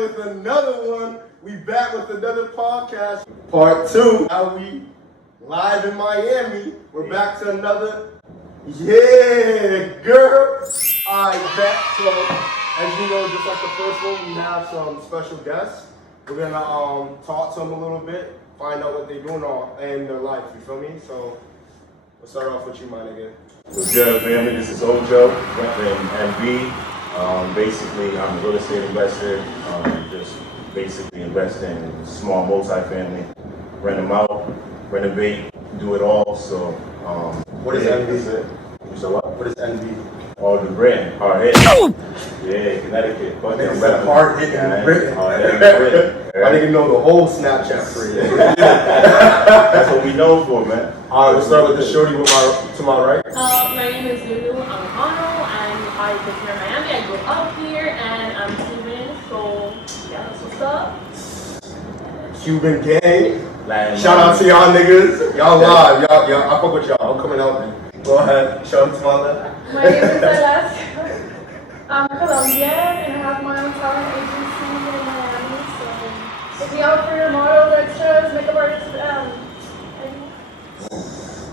with another one. We back with another podcast. Part 2. Now we live in Miami. We're back to another Yeah Girl. Alright, back. So, as you know, just like the first one, we have some special guests. We're gonna talk to them a little bit, find out what they're doing in their life, you feel me? So, we'll start off with you, my nigga. What's good, family? This is Ojo, repping MB. Basically, I'm a real estate investor. Just basically invest in small multifamily, rent them out, renovate, do it all. So, What is NB? So what? What is NB? Oh, the brand, hard hit. Yeah, Connecticut. Hard hit and written. Hard hit and written. I didn't know the whole Snapchat for you. That's what we known for, man. Alright, we'll start with the shorty to my right. My name is Lulu Alejandro, and I live here in Miami. I grew up here, and I'm Cuban, so yeah, that's what's up. Cuban gang. Like, Shout out to y'all niggas. Y'all live. Y'all, I fuck with y'all. I'm coming out, man. Go ahead. Shout out to my left. My name is Celeste. I'm Colombian and I have my own talent agency in Miami. So look me out for your models, extras, makeup artists,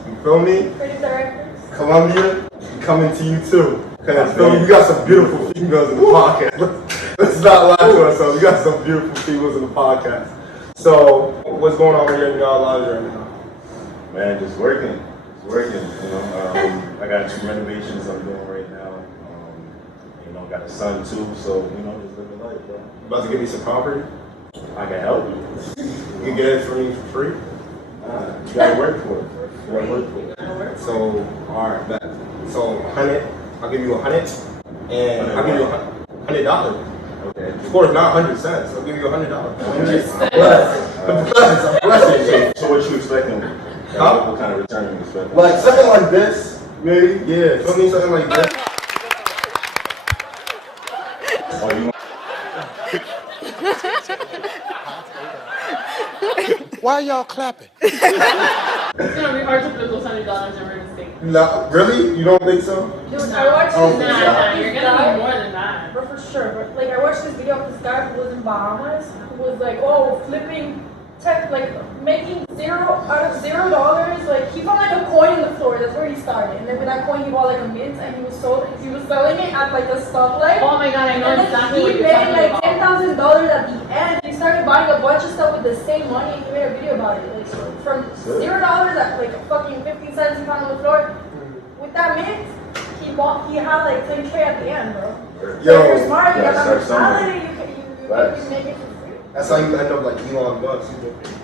You feel me? creative directors. Colombia, coming to you too. Cause feel me, you got some beautiful females in the podcast. Let's not lie to ourselves. You got some beautiful females in the podcast. So, what's going on here in y'all lives right now? Man, just working. You know, I got 2 renovations I'm doing right now. You know, got a son too, so you know, just living life, bro. You about to give me some property? I can help you. You can get it for me for free? You gotta work for it. You gotta work for it. So, alright, bet. So, 100, I'll give you 100, and I'll give you $100. Okay. Of course, not 100 cents. I'll give you $100. $100. I'm blessing. So what you expecting? Huh? What kind of return you expecting? Like something like this, maybe. Yeah, feel me? Something like this. Oh, you Why y'all clapping? It's gonna be hard to put those $100 in real estate. No, really? You don't think so? Dude, I watched this video Nah, of you're this gonna guy, need more than that. but for sure. But like, I watched this video of this guy who was in Bahamas, who was like, oh, flipping tech, like making out of $0. Like he found like a coin in the floor. That's where he started. And then with that coin, he bought like a mint, and he was selling it at like a stoplight. Oh my god, I know And exactly then what he you're made talking like about. $10,000 at the end. He started buying a bunch of stuff with the same money, and he made a video about it. Like from $0 at like fucking 50 cents he found on the floor. With that mint, he had like 10K at the end, bro. Yo, So if you're smart, you yeah, got start that somewhere. mentality, you can make it for free. That's how you end up like Elon Musk.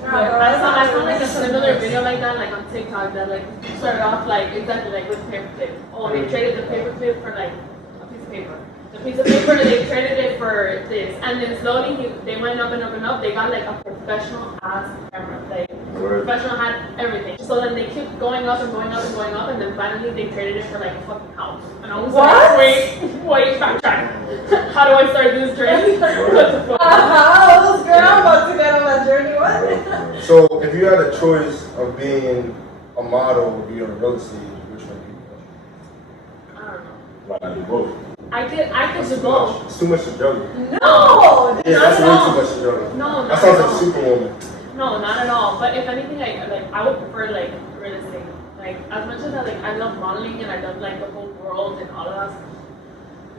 I saw like a similar video like that, like on TikTok, that like started off like exactly like with paperclip. Oh, they traded the paperclip for like a piece of paper. The piece of paper, they traded it for this, and then slowly they went up and up and up. They got like a professional ass camera, like professional had everything. So then they kept going up and going up and going up, and then finally they traded it for like a fucking house. And I was like, wait, backtrack. How do I start this journey? What the fuck? House, girl, I'm about to get on that journey. What? So, if you had a choice of being a model or being a real estate, which one do you I don't know. Why not do both? I could do both. It's too much to juggle. No! Yeah, that's way Not at too all. much to juggle. No, That not sounds at like all. Superwoman. No, not at all. But if anything, I would prefer like real estate. Like as much as I love modeling and I love like the whole world and all of that stuff,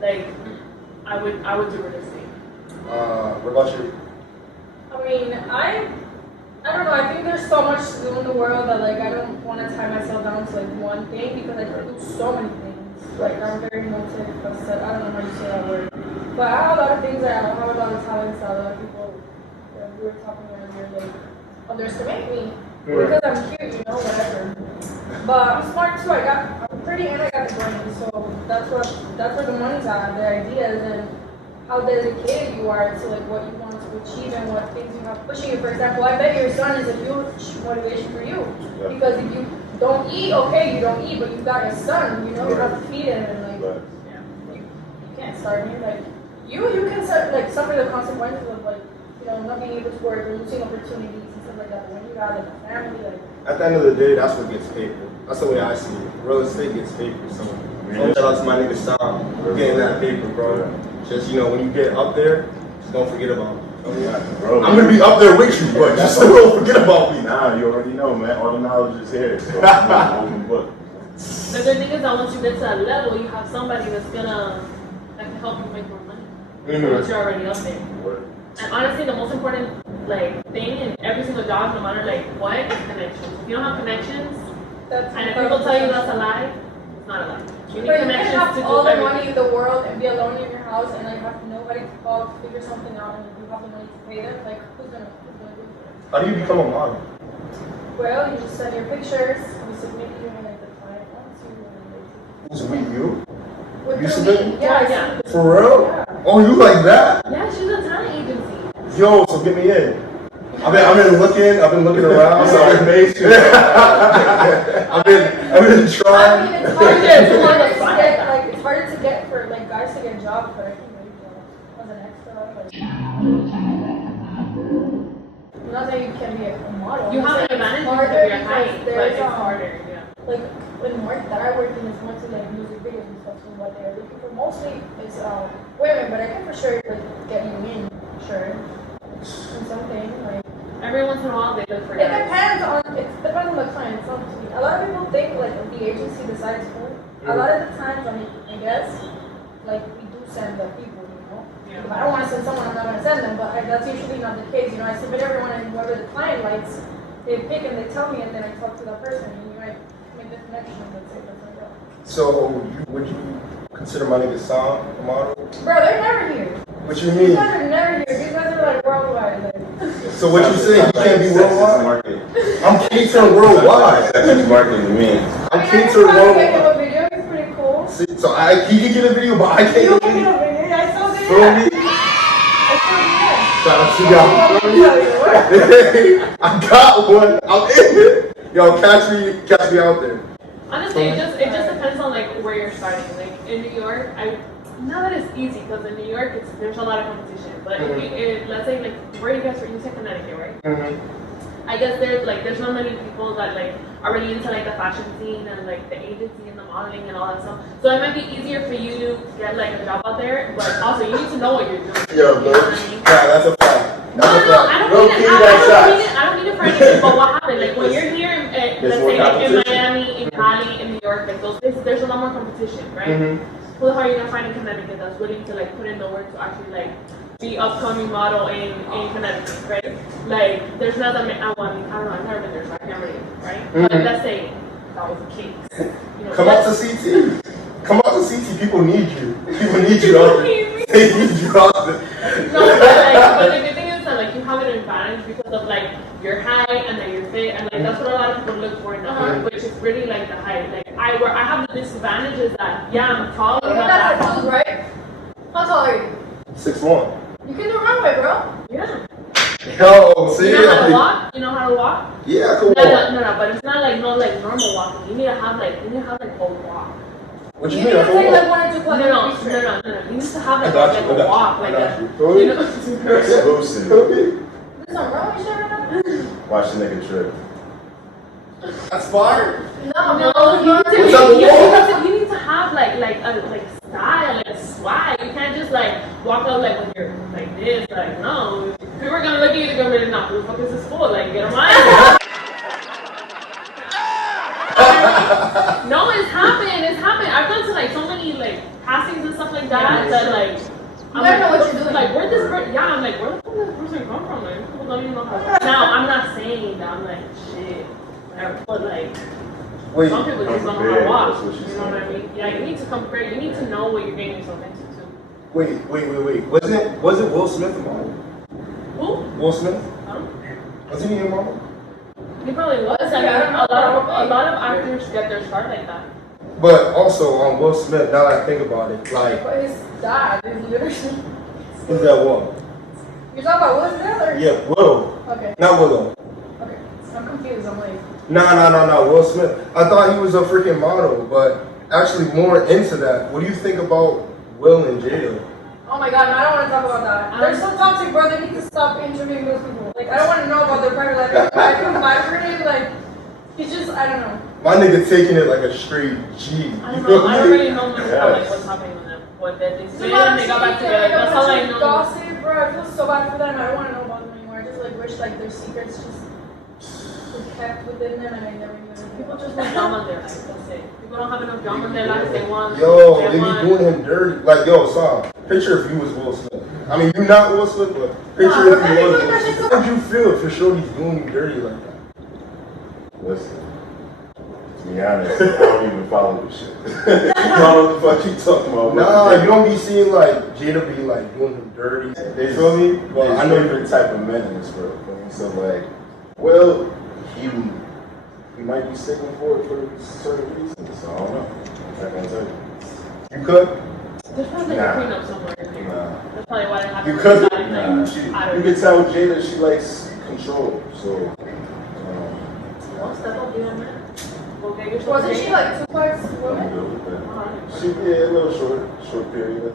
like I would do real estate. What about you? I mean, I don't know. I think there's so much to do in the world that like I don't want to tie myself down to like one thing because I can do so many things. Like I'm very multifaceted. I don't know how you say that word, but I have a lot of things that I have a lot of talents that a lot of people that we were talking earlier like underestimate me because I'm cute, you know, whatever. But I'm smart too. I'm pretty and I got the brain, so that's where the money's at, the ideas and how dedicated you are to like what you want to achieve and what things you have pushing you. For example, I bet your son is a huge motivation for you because if you don't eat, okay, you don't eat, but you've got a son, you know, you have to feed him and like you can't starve him. Like you can suffer the consequences of like, you know, not being able to work or losing opportunities and stuff like that. But when you got like a family, like At the end of the day, that's what gets paid for. That's the way I see it. Real estate gets paid for someone. So shout out to my nigga Sam. We're getting that paper, bro. Just, you know, when you get up there, just don't forget about me. Bro, I'm gonna be up there with you, but just don't forget about me. Nah, you already know, man. All the knowledge is here. So open book. The good thing is that once you get to that level, you have somebody that can help you make more money. Once you're already up there. And honestly, the most important thing in every single job, no matter what, is connections. If you don't have connections, and if people tell you that's a lie, it's not a lie. You need connections can have to do all the everything. money in the world and be alone in your house and have nobody to call to figure something out, and you have the money to pay them. Who's gonna do it? How do you become a model? Well, you just send your pictures, we submit you, and the client wants you, and they Who's with you? With You their submit? meeting, yeah. Yeah. For real? Yeah. Oh, you like that? Yeah, she's a talent agency. Yo, so get me in. I've been looking around. I'm sorry, face. I've been trying. I mean, it's harder to get for guys to get jobs, but I think maybe as an extra, not that you can be a model. You have an advantage because of your height, but it's harder. Yeah. When more that I work in is mostly music videos and stuff. So what they're looking for mostly is women, but I can for sure get you in, sure, and something Every once in a while, they look for It guys. depends on the client. It's not to me. A lot of people think the agency decides who. A lot of the times, I guess, we do send the people, Yeah. If I don't want to send someone, I'm not going to send them. But that's usually not the case. I submit everyone, and whoever the client likes, they pick and they tell me, and then I talk to that person, and I make the connection, and that's it. That's my job. So, would you consider my nigga Sam a model? Bro, they're never here. What you These mean? guys are never here. These guys are worldwide. So what you saying? You can't be Sexist worldwide? market. I'm catering worldwide. Sexist market to me. I'm I catering can worldwide. make him a video. It's pretty cool. See, so he can get a video, but I You can't can get get a a video. I saw that. Feel me? I saw that. Shout out to y'all. I got one. I'm in it. Yo, catch me out there. Honestly, it just depends on where you're starting. In New York, not that it's easy because in New York there's a lot of competition. But let's say where you guys are, you said Connecticut, right? I guess there's not many people that are really into the fashion scene and the agency and the modeling and all that stuff. So it might be easier for you to get a job out there, but also you need to know what you're doing. Yo, bro. You know what I mean? Yeah, that's a fact. No, I don't mean it. I don't mean it for anything. But what happened? When you're here, let's say in Miami, in Cali, in New York, those places, there's a lot more competition, right? Who are you gonna find in Connecticut that's willing to put in the work to actually be upcoming model in Connecticut, right? There's not that many. I don't know. I've never been there, so I can't really, right? But let's say that was the case. Come out to CT. Come out to CT. People need you. People need you out there. They need you out there. No, but the good thing is that you have an advantage because of your height and your fit, and that's what a lot of people look for in the work, which is really the height. I have the disadvantage is that I'm tall. You got that too, right? How tall are you? 6'1". You can do runway, bro. Yeah. Yo, see? You know how to walk? You know how to walk? Yeah, I can walk. No, but it's not normal walking. You need to have a walk. What you You mean? need I to can take walk? one or two No. classes. You need to have I got you, a walk, I got you. Exclusive. There's some runway shit right now? Watch the nigga trip. That's fire. No, you need What's up with to walk? you need to have a style, a swag. You can't just walk out with your this, no. People are gonna look at you and go, no, who the fuck is this for? Get them out. No, it's happened. I've gone to so many castings and stuff like that that You never know what you're doing. Where this person? Yeah, I'm where the fuck did this person come from? People don't even know how. Now, I'm not saying that I'm shit, whatever, but Wait, some people just don't know how to prepared, walk. that's what she's You know what I mean? Yeah, you need to come prepared. You need to know what you're getting yourself into too. wait. Wasn't Will Smith a model? Who? Will Smith? Huh? Wasn't he a model? He probably was. I mean, a lot of actors get their start like that. But also on Will Smith, now that I think about it, But his dad is literally. who's that one? You're talking about Will Smith or? Yeah, Will. Okay. Not Willow. Okay. I'm confused. I'm No, Will Smith. I thought he was a freaking model, but actually more into that. What do you think about Will in jail? oh my god, no, I don't want to talk about that. They're so toxic, bro. They need to stop interviewing those people. I don't want to know about their private life. I feel bad for him. He's just, I don't know. My nigga taking it like a straight G. I don't really know much about what's happening with them. What they There's a say lot and of they got back shit, together. That's all I know. Gossip, bro. bro, I feel so bad for them. I don't want to know about them anymore. I just like wish like their secrets just were kept within them and I never knew. People just want drama in their lives. That's it. People don't have enough drama in their lives. They want. Yo, they be doing him dirty. Like, yo, Sam, picture if you was Will Smith. I mean, you're not Will Smith, but picture if you was Will Smith. How'd you feel for sure he's doing you dirty like that? Listen, to be honest, I don't even follow this shit. I don't know what you talking about. Nah, you don't be seeing like Jada be like doing him dirty. You feel me? Well, I know different type of men in this world. So like, well, he might be sticking for it for certain reasons. So I don't know. I'm not gonna tell you. You could? There's probably like a prenup somewhere. Nah. That's probably why they have You could? Nah, you can tell Jada she likes control. So. Well, step up, be a man. Go get yourself Wasn't a she date. like 2 parts I'm woman? good with that. She a little short period.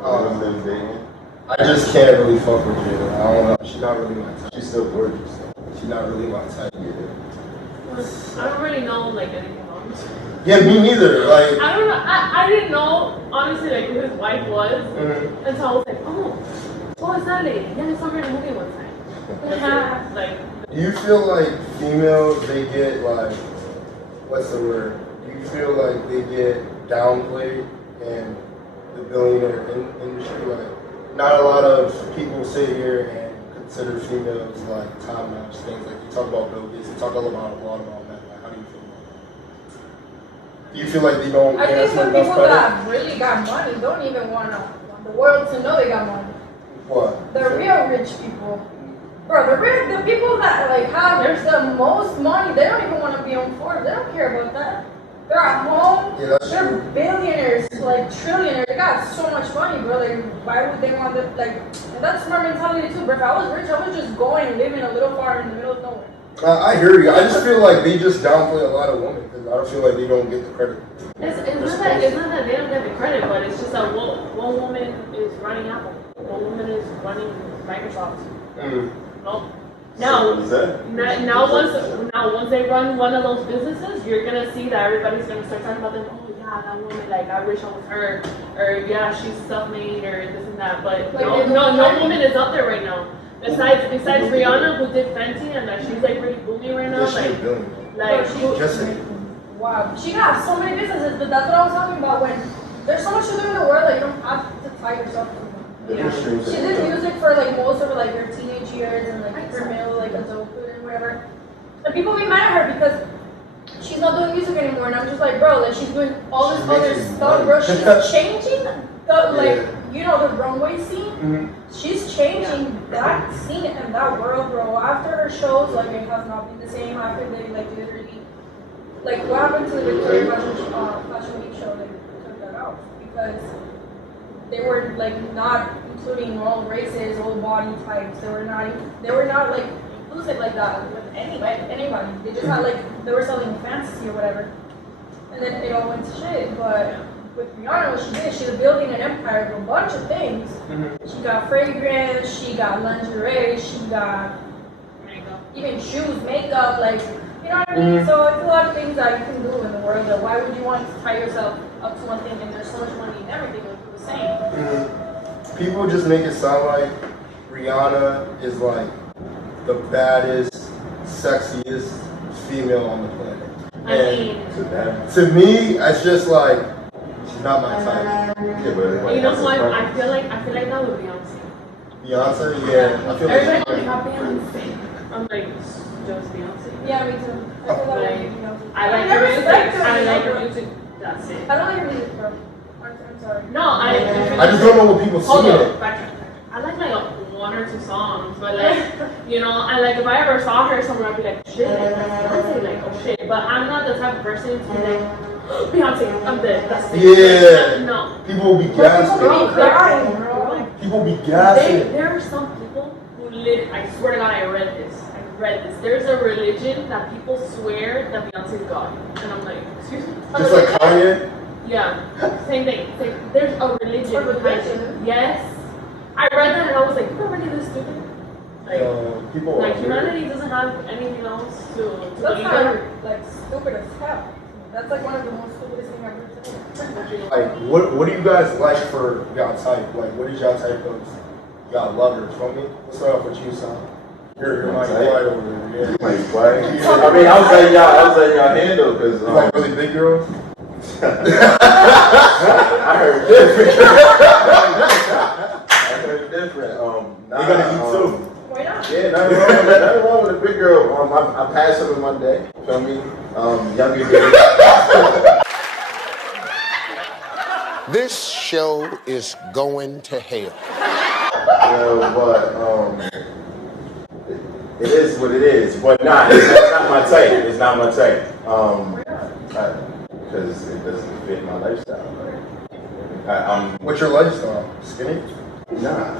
I think. Little dating. I just can't really fuck with Jada. I don't know. She's not really my type. She's still gorgeous. She's not really my type. I don't really know like anything else. Yeah, me neither. Like, I don't know. I didn't know honestly like who his wife was until I was like, oh, it's that lady. Yeah, I saw her in a movie one time. That's it. Like. do you feel like females, they get like, what's the word? Do you feel like they get downplayed in the billionaire industry? Like, not a lot of people sit here and consider females like top-notch things. Like, you talk about Bill Gates, you talk a lot about men. Like, how do you feel about that? Do you feel like they don't I think answer the enough people credit? that really got money don't even want the world to know they got money. What? The real rich people. Bro, the people that like have the most money, they don't even want to be on Forbes. They don't care about that. They're at home. Yeah, that's they're true. billionaires, like trillionaires. They got so much money, bro. Like, why would they want to like? And that's my mentality too, bro. If I was rich, I would just go and live in a little farm in the middle of nowhere. I hear you. I just feel like they just downplay a lot of women because I don't feel like they don't get the credit. It's not that they don't get the credit, but it's just that one woman is running Apple, one woman is running Microsoft. No. Now, once they run one of those businesses, you're gonna see that everybody's gonna start talking about them. Oh yeah, that woman, like I wish I was her, or yeah, she's self-made, or this and that. But Like, no woman is up there right now. Besides Rihanna, who did Fenty, and that she's like really booming right now. Wow, she got so many businesses, but that's what I was talking about. When there's so much to do in the world, like you don't have to tie yourself to one. Yeah. She did music for like most of like her teenage years and like her middle like adulthood and whatever. And people be mad at her because she's not doing music anymore. And I'm just like, bro, like she's doing all this other stuff, bro. She's changing the like you know the runway scene. She's changing that scene and that world, bro. After her shows, like it has not been the same. After they like literally like what happened to the Victoria Fashion Week show? They took that out because they were like not including all races, all body types. They were not like inclusive like that with anybody. They just had like they were selling fantasy or whatever. And then it all went to shit. But with Rihanna, what she did, she's building an empire of a bunch of things. She got fragrance, she got lingerie, she got even shoes, makeup, like you know what I mean? So it's a lot of things that you can do in the world. That why would you want to tie yourself up to one thing and there's so much money and everything like you were saying? People just make it sound like Rihanna is like the baddest, sexiest female on the planet. To me, it's just like she's not my type. You know what? I feel like that with Beyonce. Beyonce, yeah. I feel like everybody got Beyonce. I'm like, just Beyonce. Yeah, me too. I feel I like her music. I like her music. That's it. I don't like her music, bro. I'm sorry. No, I just don't know what people see in it. I like one or two songs, but like, you know, and like if I ever saw her somewhere, I'd be like, shit, like that's Beyonce, like oh shit. But I'm not the type of person to be like, Beyonce, I'm dead. That's it. Yeah. No. People will be gasping. People be gasping. There are some people who live. I swear to God, I read this. There's a religion that people swear that Beyonce is God, and I'm like, excuse me. Just like Kanye. Yeah. Same thing. There's a religion behind it. Yes. I read that and I was like, people are really this stupid. Like, people like humanity doesn't have anything else to that's not like stupid as hell. That's like one of the most stupidest things I've ever seen. Like, what do you guys like for y'all type? Like, what is y'all type of You got lovers, feel me? Let's start off with you, son. You're my quiet over there. Yeah. My quiet. I mean, I was letting y'all handle because You like really big girls? I heard different. I heard different. You gotta eat too. Why not? Yeah, nothing wrong with a big girl. I pass some of my day. Feel me? Younger than This show is going to hell. but it is what it is. But nah, it's not my type. It's not my type. Because it doesn't fit my lifestyle. What's your lifestyle? Skinny? Nah.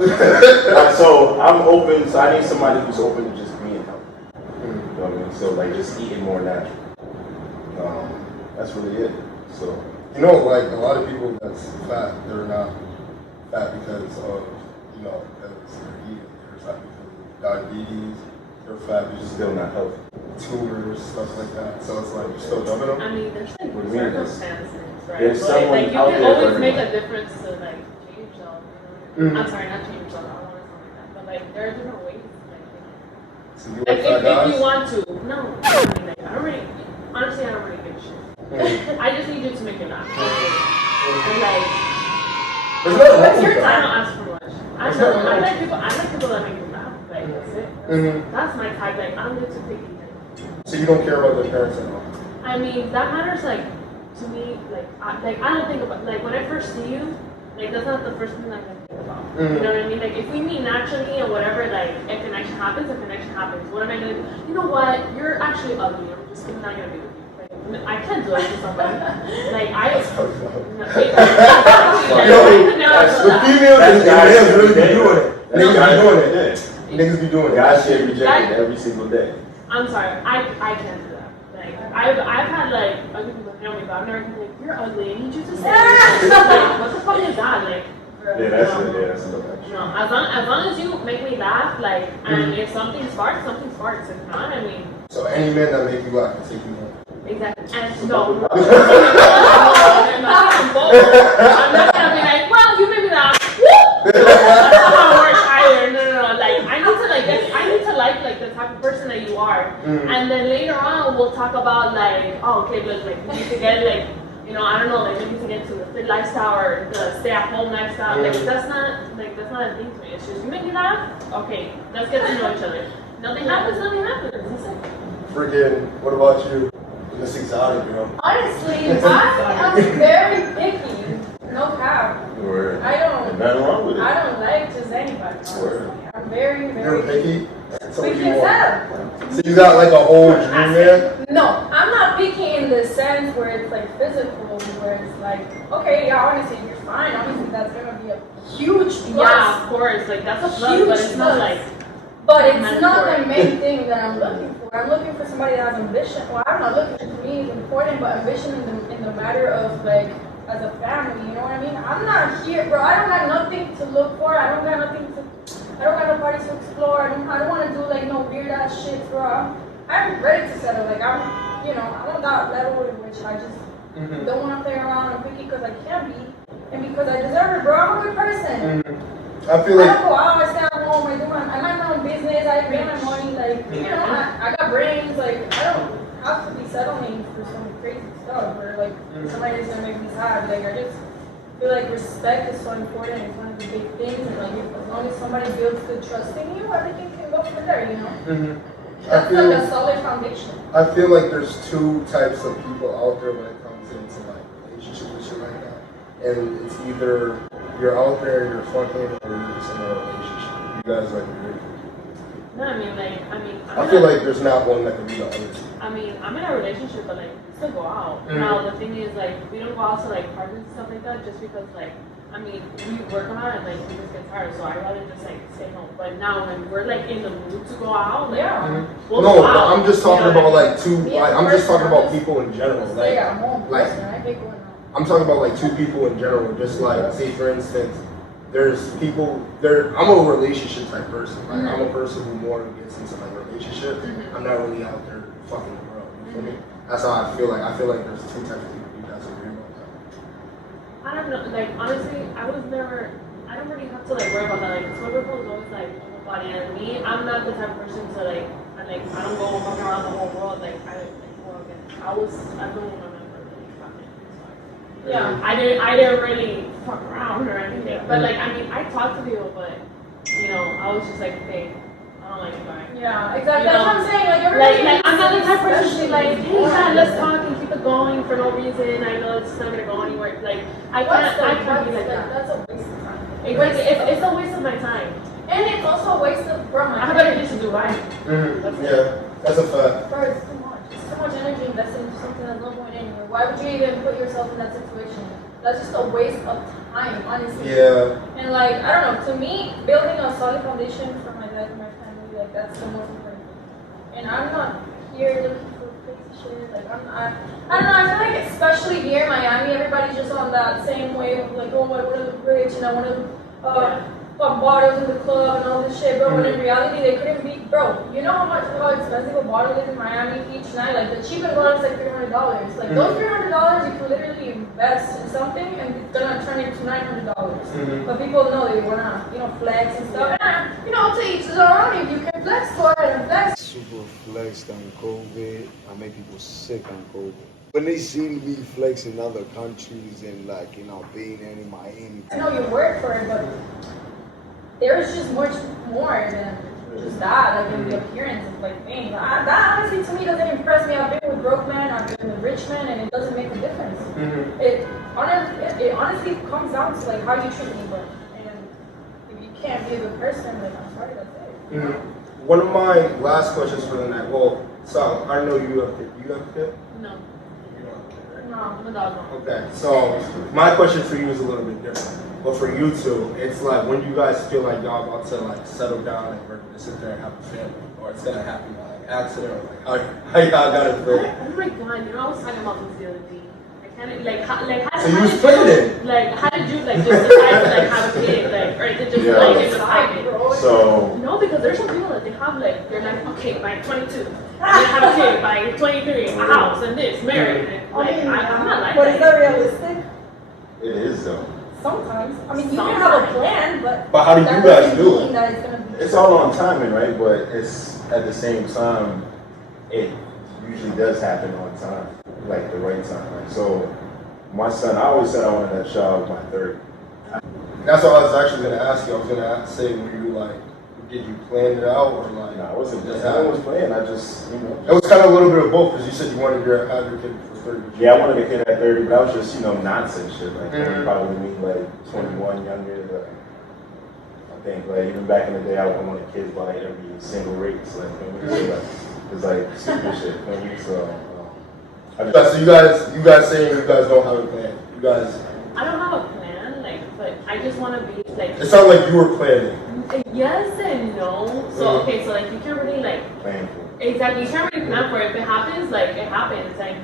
So I'm open. So I need somebody who's open to just being healthy. You know what I mean? So like just eating more natural. That's really it. So You know, like a lot of people that's fat, they're not fat because of, because they're eating. They're fat because of diabetes. They're fat because it's still not healthy. tumors, stuff like that. So it's like you're still dumping them. I mean, there's like What do you mean? circumstances, right? There's But, someone like you out can there for always make a everyone. difference to like change them. I'm sorry, not change them. I don't want to sound like that, but like there are different ways. So you Like like fat if you guys? want to, no. I mean, like I don't really, honestly, I don't really give a shit. I just need you to make me laugh. And like, There's nothing wrong What's with your I that. don't ask for much. I like people that make me laugh. Like that's it. That's my type. Like I don't get too picky. So you don't care about their parents at all? I mean, that matters, like, to me, like I don't think about, like, when I first see you, like, that's not the first thing I'm gonna think about. You know what I mean? Like, if we meet naturally and whatever, like, a connection happens, a connection happens. What am I gonna do? You know what? You're actually ugly. I'm just not gonna be with you. Like, I can't do it to somebody. Like, The females and guys males really be every day. doing it. Niggas be doing it. Niggas be doing it. Guys get rejected every single day. I'm sorry, I can't do that. Like I've had like other people tell me, but I've never been like, you're ugly. I need you to say like, what the fuck is that? Like, That's it. no, as long as you make me laugh, like, and if something sparks. If not, I mean, So any man that make you laugh can take you home. exactly. And no, I'm not gonna be like, well, you made me laugh. That's not how it works either. No. Like, I need to like the type of person that you are, and then later on we'll talk about like, oh, okay, look, like we need to get like, I don't know, like we need to get to the fit lifestyle or the stay-at-home lifestyle. Like that's not a thing to me. It's just you make me laugh. Okay, let's get to know each other. Nothing happens. That's it. Freaking, what about you? Miss Exotic, girl. Honestly, I am very picky. No cap. Word. I don't. Nothing wrong with it. I don't like just anybody. Word. I'm very, You're very picky? So what picky you as want? hell. So you got like a whole dream man? No, I'm not picky in the sense where it's like physical, where it's like, okay, yeah, obviously you're fine. Obviously that's gonna be a huge plus. Yeah, of course. Like that's a plus, Huge but it's not plus. like. But it's not mandatory. the main thing that I'm looking for. I'm looking for somebody that has ambition. Well, I'm not looking for me is important, but ambition in the matter of like as a family. You know what I mean? I'm not here, bro. I don't got nothing to look for. I don't got no parties to explore. I don't want to do like no weird ass shit, bro. I'm ready to settle. Like I'm on that level in which I just don't want to play around. I'm picky because I can be, and because I deserve it, bro. I'm a good person. I feel I like don't go out, I stay at home, I mind my own business, I make my money, like, I got brains, like, I don't have to be settling for some crazy stuff where, like, somebody's gonna make me sad. Like, I just feel like respect is so important, it's one of the big things, and, like, as long as somebody builds good trust in you, everything can go from there, That's like a solid foundation. I feel like there's two types of people out there when it comes into like relationships and shit like that. And it's either you're out there and you're fucking or you're just in a relationship. You guys like agree? No, I feel like there's not one that can be the other. I mean, I'm in a relationship, but like, we still go out. Now, the thing is, like, we don't go out to like parties and stuff like that just because, like, I mean, we work a lot and like we just get tired, so I'd rather just like stay home. But now, when we're like in the mood to go out, like, we'll No, go but out. I'm just talking about like two. Me Like, as a I'm just talking person, about people in general. Stay Like, at home like- person, I hate going out. I'm talking about like two people in general. Just like, say for instance, there's people. I'm a relationship type person. Like, I'm a person who more gets into like relationship. I'm not really out there fucking the world. You feel me? That's how I feel like. I feel like there's two types of people. You guys agree about that? I don't know, like, honestly, I I don't really have to like worry about that. Like, some people is always like, oh my body, and me, I'm not the type of person to like, I don't go fucking around the whole world. Like, I don't remember really fucking. Yeah. I didn't really fuck around or anything. But like, I mean, I talk to people, but you know, I was just like, okay, I don't like you guys. Yeah, exactly. You That's what I'm saying. Like, everybody Like I'm not the type of person to be like, hey, especially- yeah, let's talk and keep it going for no reason. I know it's not gonna go anywhere. Like, I can't be like that. That's a waste of time. Exactly. It's a waste of my time. And it's also a waste of, bro, I have better things to do, right? Yeah, that's a fact. Bro, it's too much. It's too much energy invested into something that's not going anywhere. Why would you even put yourself in that situation? That's just a waste of time, honestly. Yeah. And like, I don't know, to me, building a solid foundation for my life and my family, like, that's the most important thing. And I'm not here looking for crazy shit. Like, I don't know, I feel like especially here in Miami, everybody's just on that same wave of like, oh, I want to look rich and I want to pump bottles in the club and all this shit, bro. When in reality, they couldn't be, bro. You know how expensive a bottle is in Miami each night? Like the cheapest bottle is like $300. Like those $300, you can literally invest in something and it's gonna turn into $900. But people know they wanna, you know, flex and stuff. And you know, to each his own. If you can flex, go ahead and flex. Super flexed on COVID. I make people sick on COVID. When they see me flex in other countries and like, you know, being in Miami. I know you work for it, but there's just much more than just that, like in the appearance of like things. That honestly to me doesn't impress me. I've been with broke men, I've been with rich men, and it doesn't make a difference. It honestly comes down to like how you treat people. And if you can't be a good person, like I'm sorry, that's it. You know? One of my last questions for the night. Well, so I know you have a kid. You have a kid? No. You don't have a kid, right? No, I'm a dog mom. Okay, so my question for you is a little bit different. But for you two, it's like when you guys feel like y'all about to like settle down and we're gonna sit there and have a family, or it's gonna happen by like accident, or like how y'all got it play. Oh my god, you know, I was talking about this the other day. I can't, like, how So you was did planning? like, how did you, like, just decide to, like, have a kid? Like, or is it just, Yeah. like, in the pocket? So No, because there's some people that they have, like, they're like, okay, by 22, they have a kid, by 23, a house, and this, married, and, like, I'm not like But that. is that realistic? it is though. Sometimes. I mean, you can have a plan, but how do you that guys doesn't do mean it? that it's gonna be. It's all on timing, right? But it's at the same time, it usually does happen on time, like the right time. Like so, my son, I always said I wanted that child by 30. That's what I was actually gonna ask you. I was gonna say, were you like, did you plan it out or like? No, I wasn't. just I was happened? playing. I just, you know. It was kind of a little bit of both because you said you wanted to have your kid for 30. Yeah, I wanted a kid at 30, but I was just, you know, nonsense shit. Like, probably mean like 21 younger. Like, I think, like, even back in the day, I wanted kids by every single race. Like, you know, it's like stupid shit. You know what I mean? So, So you guys saying you guys don't have a plan? You guys? I don't have a plan, like, but I just want to be, like, It sounded like you were planning. yes and no. So, okay, so, like, you can't really, like, playing for it. exactly, you can't really plan for it. If it happens, like, it happens. Like,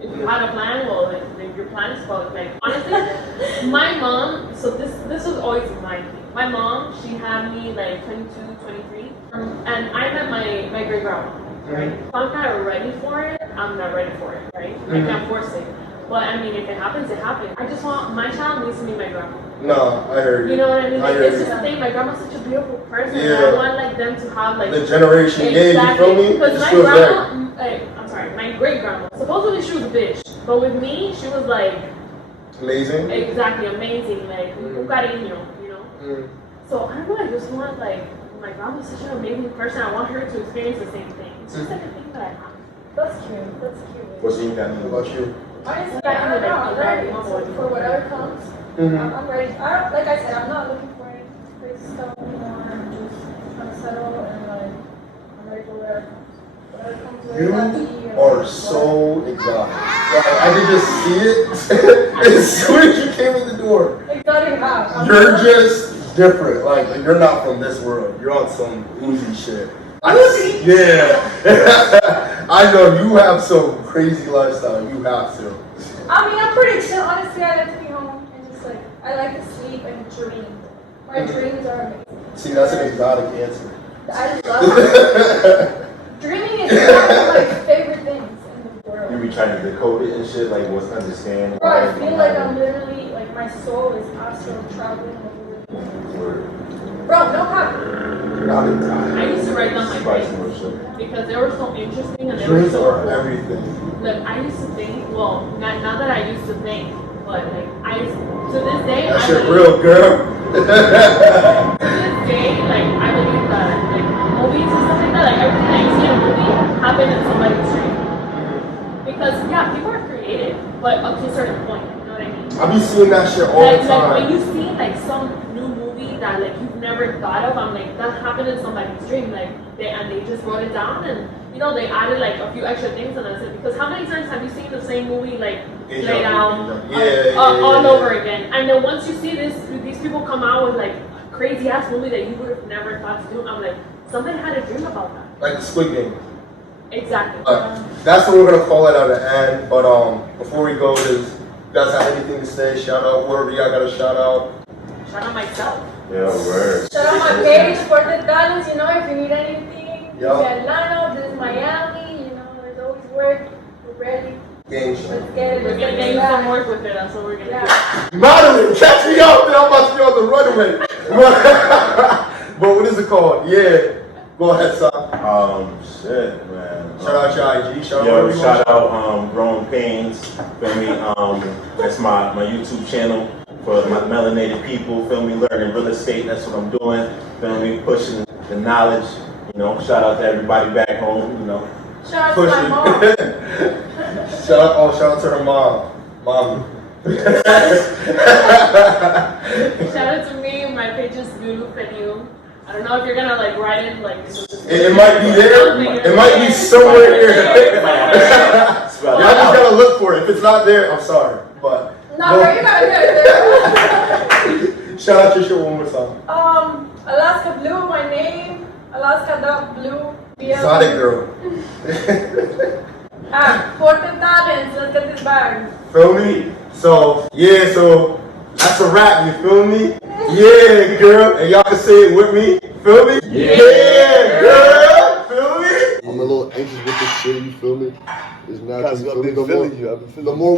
if you had a plan, well, if your plan is called, like, honestly, my mom, so this was always my thing. My mom, she had me, like, 22, 23, and I met my great-grandma, right? If I'm not ready for it, I'm not ready for it, right? I can't force it. But, I mean, if it happens, it happens. I just want, my child needs to meet my grandma. No, I heard you. You know what I mean? I Like, hear it's you. just the thing, my grandma's such a beautiful person. Yeah. And I want, like, them to have, like, The generation gave, you feel me? because It my feels right. grandma, like, I'm sorry, my great grandma, supposedly she was a bitch, but with me, she was like, Amazing. exactly, amazing, like, un cariño, you know? So, I don't know, I just want, like, my grandma's such an amazing person, I want her to experience the same thing. It's just like a thing that I have. That's cute. That's cute. What's in that? What about you? Honestly, I don't know. I'm ready for whatever comes. I'm ready. I don't, like I said, I'm not looking for any crazy stuff anymore. I'm just trying to settle and like I'm ready for whatever comes. Whatever comes. You whatever are comes, so exotic. Like, I could just see it as soon as you came in the door. exotic how? You're just different. Like you're not from this world. You're on some Uzi shit. Uzi? Yeah. I know you have some crazy lifestyle. You have to. I mean, I'm pretty chill. Honestly, I like to be home and just like I like to sleep and dream. My dreams are amazing. See, that's an exotic answer. I love it. Dreaming is one of my favorite things in the world. You be trying to decode it and shit, like what's understanding. Bro, I feel like I'm literally, like my soul is astral traveling over Bro, no cap. I used to write down my dreams because they were so interesting and they were Dreams so are cool. everything. Like I used to think, well, not that I used to think, but like to this day, That I shit believe, real, girl. to this day, like I believe that like movies and stuff like that, like everything that you see in a movie happened in somebody's dream. Because yeah, people are creative, but up to a certain point, you know what I mean? I be seeing that shit all the Like time. when you see like some new movie that like you've never thought of, I'm like that happened in somebody's dream. Like they just wrote it down and you know they added like a few extra things and that's it. Because how many times have you seen the same movie like played out all over again? And then once you see these people come out with like a crazy ass movie that you would have never thought to do, I'm like somebody had a dream about that. Like the Squid Game. Exactly. That's what we're gonna call it at the end. But before we go, does you guys have anything to say? Shout out wherever y'all got a shout out. Shout out myself. Yeah, word. Shout out my page for the talents, you know, if you need anything. This is Yup. Atlanta, this is Miami, you know, there's always work. We're ready. Game show. Let's get it. We're gonna get you some work with it. That's what we're gonna Yeah. Madeline, catch me up, man. I'm about to be on the runway. But what is it called? Yeah. Go ahead, son. Shit, man. Shout out your IG. Shout out Yo, wherever you want. shout out Growing Pains, feel me? That's my YouTube channel for my melanated people, feel me? Learning real estate, that's what I'm doing, feel me? Pushing the knowledge, you know? Shout out to everybody back home, you know? Shout out to my mom. Shout out to her mom. Mommy. Shout out to me. My page is Yea Gyrl Pt.2. I don't know if you're gonna like write it like. It might be there. It might be somewhere here. Y'all just gotta look for it. If it's not there, I'm sorry. But No, bro, you gotta get it there. shout out your shit one more time. Alaska Blue, my name. Alaska.blue. Exotic girl. For the talents, let's get this bag. Feel me? So that's a wrap, you feel me? Yeah, girl. And y'all can say it with me. Feel me? Yeah, girl. Feel me? I'm a little anxious with this shit, you feel me? It's not I've been feeling you. The more